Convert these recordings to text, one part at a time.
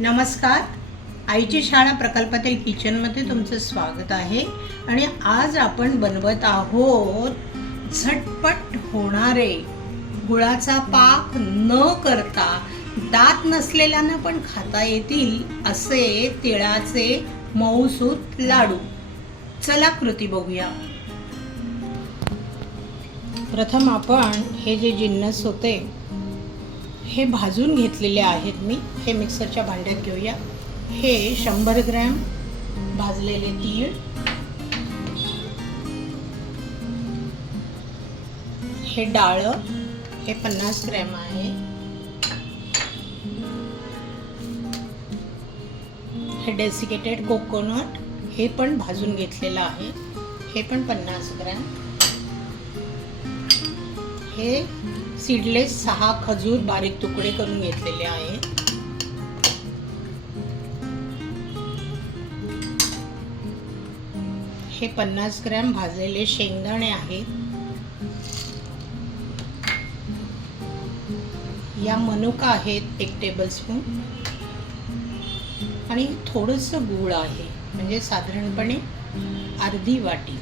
नमस्कार. आईची शाळा प्रकल्पातील किचनमध्ये तुमचं स्वागत आहे. आणि आज आपण बनवत आहोत झटपट होणारे गुळाचा पाक न करता दात नसलेल्यांना पण खाता येतील असे तिळाचे मऊसूत लाडू. चला कृती बघूया. प्रथम आपण हे जे जिन्नस होते हे भाजून घेतलेले आहेत मी. हे मिक्सरच्या भांड्यात घेऊया. हे शंभर ग्रॅम भाजलेले तीळ. हे डाळं हे पन्नास ग्रॅम आहे. हे डेसिकेटेड कोकोनट हे पण भाजून घेतलेलं आहे. हे पण पन्नास ग्रॅम. हे सीडलेस सहा खजूर बारीक तुकडे करून घेतलेले आहेत हे पन्नास ग्रॅम भाजलेले शेंगदाणे आहेत. या मनुका आहेत एक टेबलस्पून आणि थोडंसं गूळ आहे म्हणजे साधारणपणे अर्धी वाटी.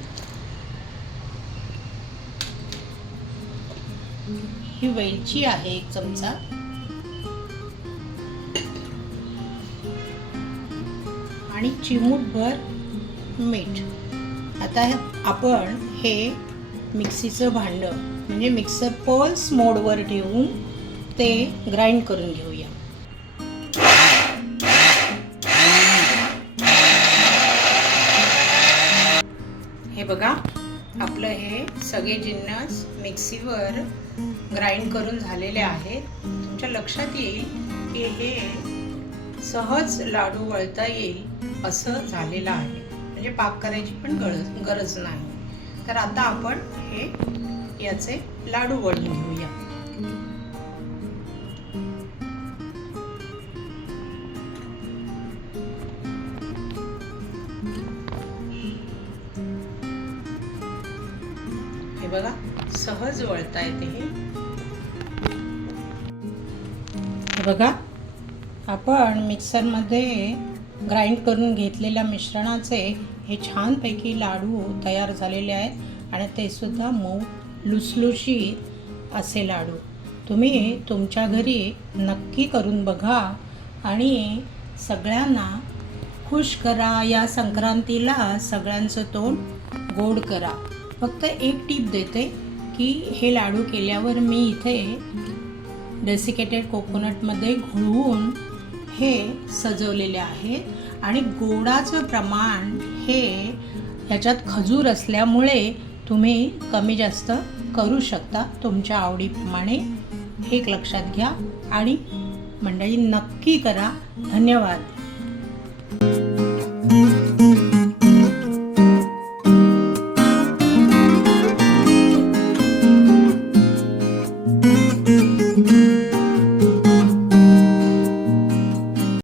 ही वेलची आहे एक चमचा. आणि चिमूटभर मीठ. आता आपण हे मिक्सीचं भांडं म्हणजे मिक्सर पल्स मोडवर ठेवून ते ग्राइंड करून घेऊया. हे बघा आपलं हे सगळे जिन्नस मिक्सीवर ग्राइंड करून झालेले आहेत. तुमच्या लक्षात येईल की हे सहज लाडू वळता येईल असं झालेलं आहे. म्हणजे पाक करायची पण गरज गरज नाही. तर आता आपण हे याचे लाडू वळून घेऊया. हे बघा सहज वळता येते हे. बघा आपण मिक्सरमध्ये ग्राइंड करून घेतलेल्या मिश्रणाचे हे छानपैकी लाडू तयार झालेले आहेत आणि ते सुद्धा मऊ लुसलुशीत असे लाडू. तुम्ही तुमच्या घरी नक्की करून बघा आणि सगळ्यांना खुश करा. या संक्रांतीला सगळ्यांचं तोंड गोड करा. फक्त एक टीप देते की हे लाडू केल्यावर मी इथे डेसिकेटेड कोकोनटमध्ये घोळवून हे सजवलेले आहेत आणि गोडाचं प्रमाण हे ह्याच्यात खजूर असल्यामुळे तुम्ही कमी जास्त करू शकता. तुमच्या आवडीप्रमाणे हे एक लक्षात घ्या. आणि मंडळी नक्की करा. धन्यवाद.